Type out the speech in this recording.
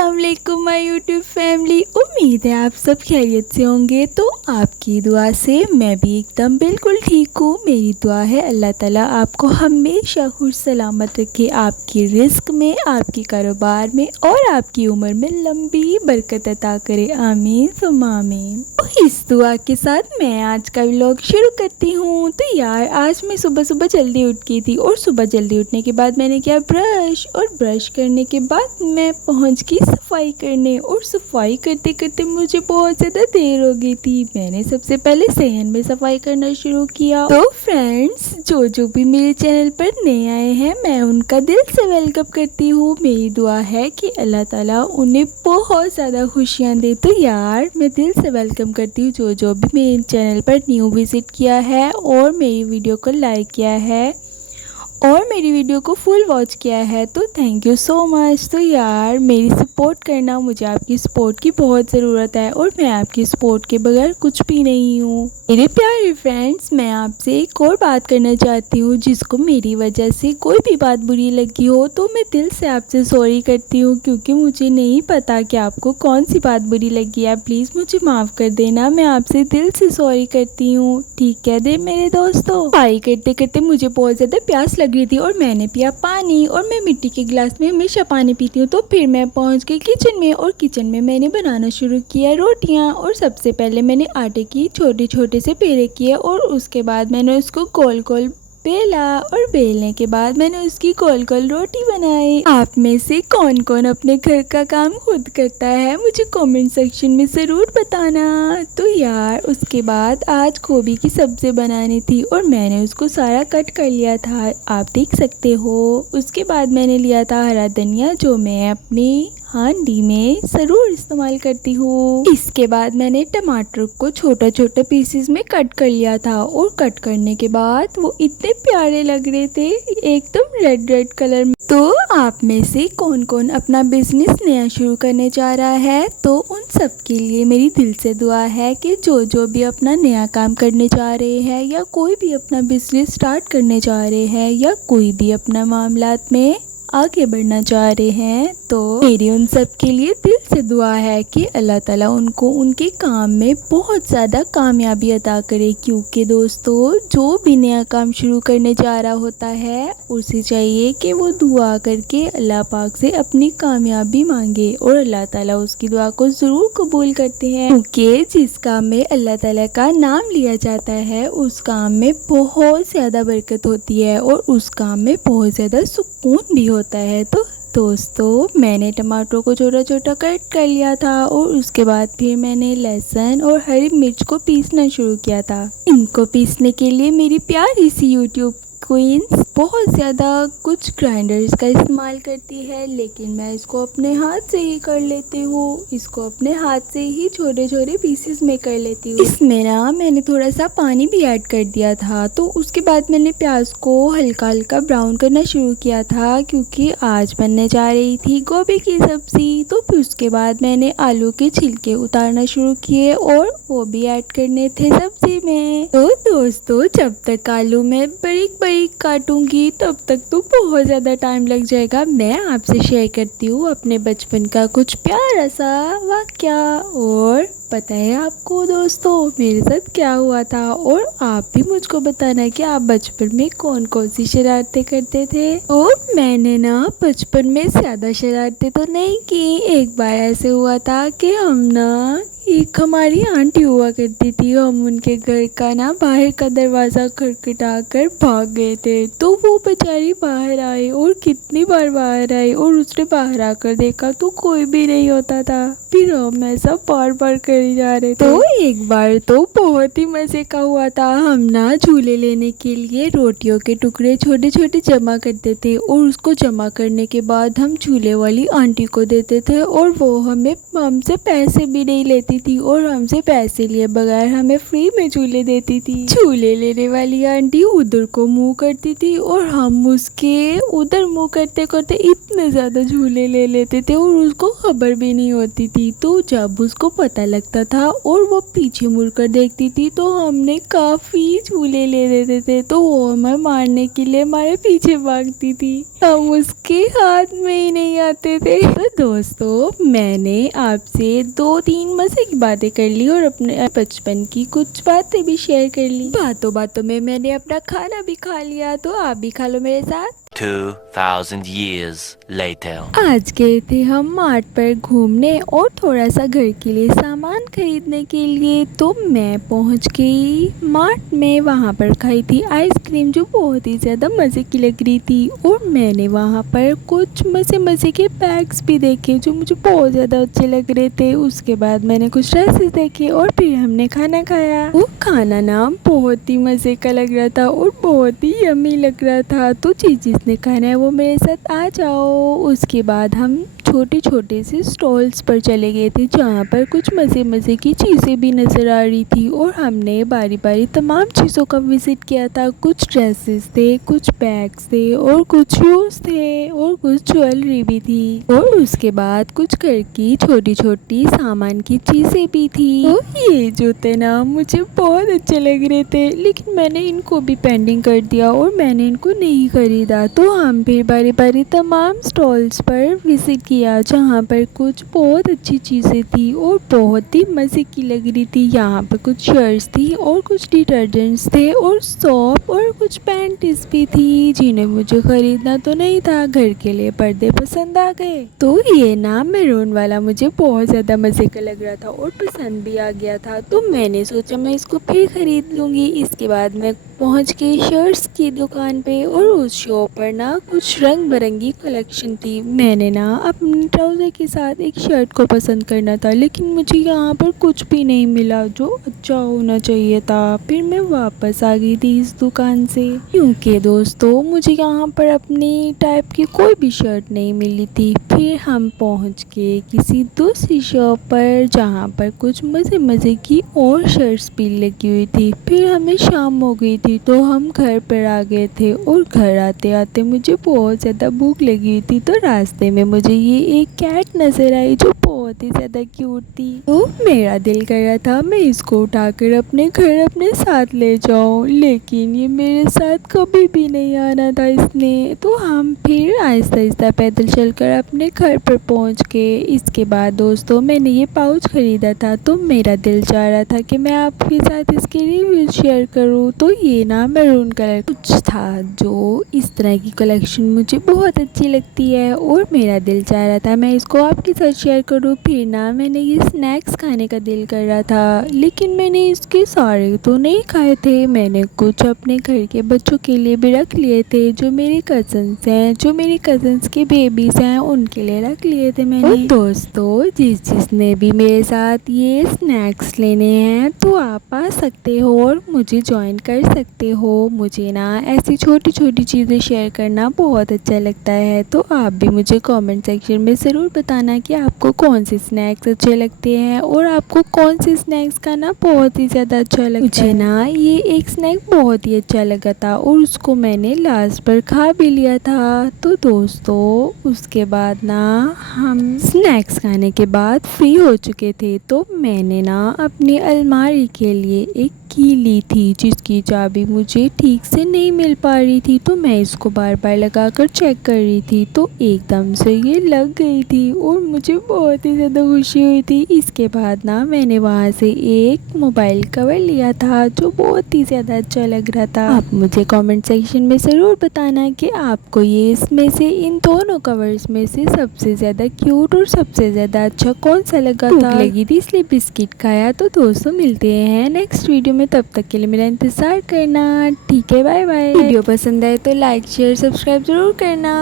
अस्सलाम वालेकुम my YouTube family. उम्मीद है आप सब खैरियत से होंगे। तो आपकी दुआ से मैं भी एकदम बिल्कुल ठीक हूँ। मेरी दुआ है अल्लाह ताला आपको हमेशा खुश सलामत रखे, आपकी रिस्क में, आपकी कारोबार में और आपकी उम्र में लंबी बरकत अता करे। आमीन सुम्मा आमीन। तो इस दुआ के साथ मैं आज का व्लॉग शुरू करती हूँ। तो यार आज मैं सुबह सुबह जल्दी उठ गई थी और सुबह जल्दी उठने के बाद मैंने किया ब्रश, और ब्रश करने के बाद मैं पहुँच गई सफाई करने। और सफाई करते करते मुझे बहुत ज़्यादा देर हो गई थी। मैंने सबसे पहले सहन में सफाई करना शुरू किया। तो फ्रेंड्स जो भी मेरे चैनल पर नए आए हैं मैं उनका दिल से वेलकम करती हूँ। मेरी दुआ है कि अल्लाह ताला उन्हें बहुत ज़्यादा खुशियाँ दे। तो यार मैं दिल से वेलकम करती हूँ जो भी मेरे चैनल पर न्यू विज़िट किया है और मेरी वीडियो को लाइक किया है और मेरी वीडियो को फुल वॉच किया है। तो थैंक यू सो मच। तो यार मेरी सपोर्ट करना, मुझे आपकी सपोर्ट की बहुत ज़रूरत है और मैं आपकी सपोर्ट के बगैर कुछ भी नहीं हूँ। मेरे प्यारे फ्रेंड्स, मैं आपसे एक और बात करना चाहती हूँ। जिसको मेरी वजह से कोई भी बात बुरी लगी हो तो मैं दिल से आपसे सॉरी करती हूँ, क्योंकि मुझे नहीं पता कि आपको कौन सी बात बुरी लगी है। प्लीज़ मुझे माफ़ कर देना, मैं आपसे दिल से सॉरी करती हूँ। ठीक है दे मेरे दोस्तों। सफाई करते करते मुझे बहुत ज़्यादा प्यास लग रही थी और मैंने पिया पानी, और मैं मिट्टी के गिलास में हमेशा पानी पीती हूँ। तो फिर मैं पहुँच गई किचन में और किचन में मैंने बनाना शुरू किया रोटियाँ। और सबसे पहले मैंने आटे की छोटे छोटे से पेड़े किए और उसके बाद मैंने उसको गोल गोल बेला, और बेलने के बाद मैंने उसकी गोल गोल रोटी बनाई। आप में से कौन कौन अपने घर का काम खुद करता है मुझे कमेंट सेक्शन में ज़रूर बताना। तो यार उसके बाद आज गोभी की सब्ज़ी बनानी थी और मैंने उसको सारा कट कर लिया था, आप देख सकते हो। उसके बाद मैंने लिया था हरा धनिया, जो मैं अपनी हांडी में ज़रूर इस्तेमाल करती हूँ। इसके बाद मैंने टमाटर को छोटा छोटा पीसेस में कट कर लिया था, और कट करने के बाद वो इतने प्यारे लग रहे थे, एकदम रेड रेड कलर में। तो आप में से कौन कौन अपना बिजनेस नया शुरू करने जा रहा है, तो उन सब के लिए मेरी दिल से दुआ है कि जो भी अपना नया काम करने जा रहे हैं, या कोई भी अपना बिजनेस स्टार्ट करने जा रहे हैं, या कोई भी अपना मामलात में आगे बढ़ना चाह रहे हैं, तो मेरी उन सब के लिए दिल से दुआ है कि अल्लाह ताला उनको उनके काम में बहुत ज़्यादा कामयाबी अता करे। क्योंकि दोस्तों जो भी नया काम शुरू करने जा रहा होता है उसे चाहिए कि वो दुआ करके अल्लाह पाक से अपनी कामयाबी मांगे, और अल्लाह ताला उसकी दुआ को ज़रूर कबूल करते हैं। क्योंकि जिस काम में अल्लाह ताला का नाम लिया जाता है उस काम में बहुत ज़्यादा बरकत होती है और उस काम में बहुत ज़्यादा सुकून भी होता है। तो दोस्तों मैंने टमाटरों को छोटा छोटा कट कर लिया था और उसके बाद फिर मैंने लहसुन और हरी मिर्च को पीसना शुरू किया था। इनको पीसने के लिए मेरी प्यारी सी यूट्यूब क्वींस बहुत ज़्यादा कुछ ग्राइंडर्स का इस्तेमाल करती है, लेकिन मैं इसको अपने हाथ से ही कर लेती हूँ। इसको अपने हाथ से ही छोटे छोटे पीसेस में कर लेती हूँ। इसमें ना मैंने थोड़ा सा पानी भी ऐड कर दिया था। तो उसके बाद मैंने प्याज को हल्का हल्का ब्राउन करना शुरू किया था, क्योंकि आज बनने जा रही थी गोभी की सब्ज़ी। तो फिर उसके बाद मैंने आलू के छिलके उतारना शुरू किए और वो भी ऐड करने थे सब्ज़ी में। तो दोस्तों जब तक आलू में बारीक बारीक काटूंगी तब तक तो बहुत ज़्यादा टाइम लग जाएगा। मैं आपसे शेयर करती हूँ अपने बचपन का कुछ प्यारा सा वाक़या। और पता है आपको दोस्तों मेरे साथ क्या हुआ था, और आप भी मुझको बताना कि आप बचपन में कौन कौन सी शरारतें करते थे। और मैंने ना बचपन में ज़्यादा शरारतें तो नहीं की। एक बार ऐसे हुआ था कि हम ना एक हमारी आंटी हुआ करती थी, हम उनके घर का ना बाहर का दरवाज़ा खटखटा कर भाग गए थे। तो वो बेचारी बाहर आई, और कितनी बार बाहर आई, और उसने बाहर आकर देखा तो कोई भी नहीं होता था। फिर हम ऐसा बार बार कर ही जा रहे थे। तो एक बार तो बहुत ही मज़े का हुआ था। हम ना झूले लेने के लिए रोटियों के टुकड़े छोटे छोटे जमा करते थे, और उसको जमा करने के बाद हम झूले वाली आंटी को देते थे, और वो हमें हमसे पैसे भी नहीं लेती थी, और हमसे पैसे लिए बगैर हमें फ्री में झूले देती थी। झूले लेने वाली आंटी उधर को मुंह करती थी, और हम उसके उधर मुंह करते करते इतने ज़्यादा झूले ले लेते थे और उसको खबर भी नहीं होती थी। तो जब उसको पता लगता लगता था और वो पीछे मुड़कर देखती थी तो हमने काफ़ी झूले ले लेते थे, तो वो हमें मारने के लिए हमारे पीछे भागती थी, हम उसके हाथ में ही नहीं आते थे। तो दोस्तों, मैंने आपसे 2-3 मज़े की बातें कर ली और अपने बचपन की कुछ बातें भी शेयर कर ली। बातों बातों में मैंने अपना खाना भी खा लिया, तो आप भी खा लो मेरे साथ। 2000 years later. आज गए थे हम मार्ट पर घूमने और थोड़ा सा घर के लिए सामान खरीदने के लिए, तो मैं पहुंच गई मार्ट में। वहां पर खाई थी आइसक्रीम जो बहुत ही ज़्यादा मज़े की लग रही थी, और मैंने वहां पर कुछ मज़े के बैग्स भी देखे जो मुझे बहुत ज़्यादा अच्छे लग रहे थे। उसके बाद मैंने कुछ ड्रेसेस देखे और फिर हमने खाना खाया। वो खाना ना बहुत ही मज़े का लग रहा था और बहुत ही यम्मी लग रहा था। तो जिसने खाना है वो मेरे साथ आ जाओ। उसके बाद हम छोटे छोटे से स्टॉल्स पर चले गए थे जहाँ पर कुछ मज़े की चीज़ें भी नज़र आ रही थी, और हमने बारी बारी तमाम चीज़ों का विज़िट किया था। कुछ ड्रेसेस थे, कुछ बैग्स थे, और कुछ शूज़ थे, और कुछ ज्वेलरी भी थी, और उसके बाद कुछ घर की छोटी छोटी सामान की चीज़ें भी थी। तो ये जूते ना मुझे बहुत अच्छे लग रहे थे, लेकिन मैंने इनको भी पेंडिंग कर दिया और मैंने इनको नहीं खरीदा। तो हम फिर बारी बारी तमाम स्टॉल्स पर विज़िट किया जहाँ पर कुछ बहुत अच्छी चीज़ें थी और बहुत ही मज़े की लग रही थी। यहाँ पर कुछ शर्ट्स थी और कुछ डिटर्जेंट्स थे और सोप और कुछ पैंटीज भी थी जिन्हें मुझे खरीदना तो नहीं था, घर के लिए पर्दे पसंद आ गए। तो ये ना मैरून वाला मुझे बहुत ज़्यादा मज़े का लग रहा था और पसंद भी आ गया था, तो मैंने सोचा मैं इसको फिर ख़रीद लूँगी। इसके बाद मैं पहुंच गई शर्ट्स की दुकान पे, और उस शॉप पर ना कुछ रंग बिरंगी कलेक्शन थी। मैंने ना अपने ट्राउज़र के साथ एक शर्ट को पसंद करना था, लेकिन मुझे यहाँ पर कुछ भी नहीं मिला जो अच्छा होना चाहिए था। फिर मैं वापस आ गई थी इस दुकान से, क्योंकि दोस्तों मुझे यहाँ पर अपनी टाइप की कोई भी शर्ट नहीं मिली थी। फिर हम पहुँच गए किसी दूसरी शॉप पर जहाँ पर कुछ मज़े की और शर्ट्स भी लगी हुई थी। फिर हमें शाम हो गई थी तो हम घर पर आ गए थे, और घर आते आते मुझे बहुत ज़्यादा भूख लगी हुई थी। तो रास्ते में मुझे ये एक कैट नज़र आई जो बहुत ही ज़्यादा क्यूट थी। तो मेरा दिल कर रहा था मैं इसको उठाकर अपने घर अपने साथ ले जाऊं, लेकिन ये मेरे साथ कभी भी नहीं आना था इसने। तो हम फिर आहिस्ता आहिस्ता पैदल चलकर अपने घर पर पहुंच गए। इसके बाद दोस्तों मैंने ये पाउच ख़रीदा था, तो मेरा दिल चाह रहा था कि मैं आपके साथ इसके रिव्यू शेयर करूँ। तो ये ना मैरून कलर कुछ था जो इस तरह की कलेक्शन मुझे बहुत अच्छी लगती है, और मेरा दिल चाह रहा था मैं इसको आपके साथ शेयर करूँ। फिर ना मैंने ये स्नैक्स खाने का दिल कर रहा था, लेकिन मैंने इसके सारे तो नहीं खाए थे। मैंने कुछ अपने घर के बच्चों के लिए भी रख लिए थे, जो मेरे कज़न्स हैं, जो मेरे कज़न्स के बेबीज़ हैं, उनके लिए रख लिए थे मैंने। और दोस्तों जिसने भी मेरे साथ ये स्नैक्स लेने हैं तो आप आ सकते हो और मुझे ज्वाइन कर सकते हो। मुझे ना ऐसी छोटी छोटी चीज़ें शेयर करना बहुत अच्छा लगता है, तो आप भी मुझे कमेंट सेक्शन में ज़रूर बताना कि आपको कौन से स्नैक्स अच्छे लगते हैं और आपको कौन से स्नैक्स खाना बहुत ही ज़्यादा अच्छा लगता है। मुझे ना ये एक स्नैक बहुत ही अच्छा लगा था और उसको मैंने लास्ट पर खा भी लिया था। तो दोस्तों उसके बाद ना हम स्नैक्स खाने के बाद फ्री हो चुके थे, तो मैंने ना अपनी अलमारी के लिए एक की ली थी जिसकी चाबी मुझे ठीक से नहीं मिल पा रही थी। तो मैं इसको बार बार लगाकर चेक कर रही थी, तो एकदम से ये लग गई थी और मुझे बहुत ही ज़्यादा खुशी हुई थी। इसके बाद ना मैंने वहाँ से एक मोबाइल कवर लिया था जो बहुत ही ज़्यादा अच्छा लग रहा था। आप मुझे कमेंट सेक्शन में ज़रूर बताना कि आपको ये इसमें से इन दोनों कवर्स में से सबसे ज़्यादा क्यूट और सबसे ज़्यादा अच्छा कौन सा लगा था। लगी थी इसलिए बिस्किट खाया। तो दोस्तों मिलते हैं नेक्स्ट वीडियो में, तब तक के लिए मेरा इंतज़ार करना। ठीक है, बाय बाय। वीडियो पसंद आए तो लाइक शेयर सब्सक्राइब ज़रूर करना।